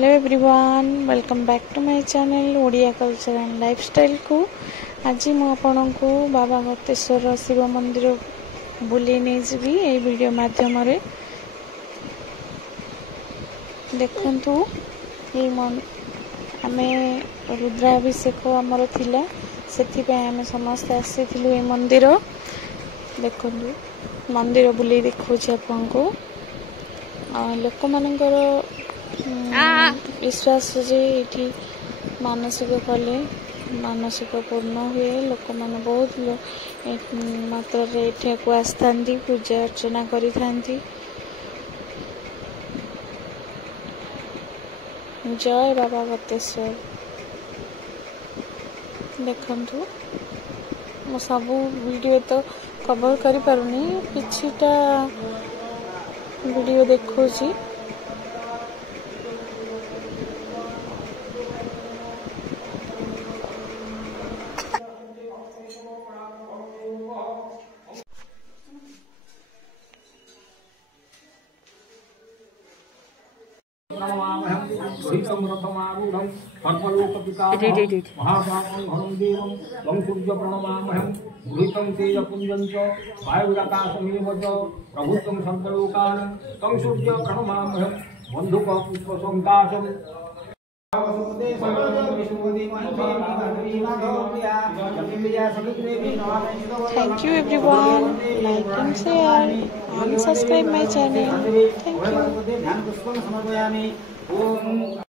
Hello everyone, welcome back to my channel Odia culture and lifestyle को। आज मुझे को बाबा गतेश्वर शिव मंदिर बुले नहीं जी ये वीडियो माध्यम देखु। आमे रुद्राभिषेक आमर थिला से आमे समस्त आसी मंदिर देखु। मंदिर बुले देखा आपको लोक मानकर विश्वास जे ये मानसिक कले मानसिक पूर्ण हुए। लोक मैंने बहुत मात्रा को आस्था पूजा अर्चना करी जय बाबा गतेश्वर। देखंतु मो सबू वीडियो तो कवर करी पारुनी, किछिटा video देखुची। Thank you everyone, like and share and subscribe my channel. Thank you.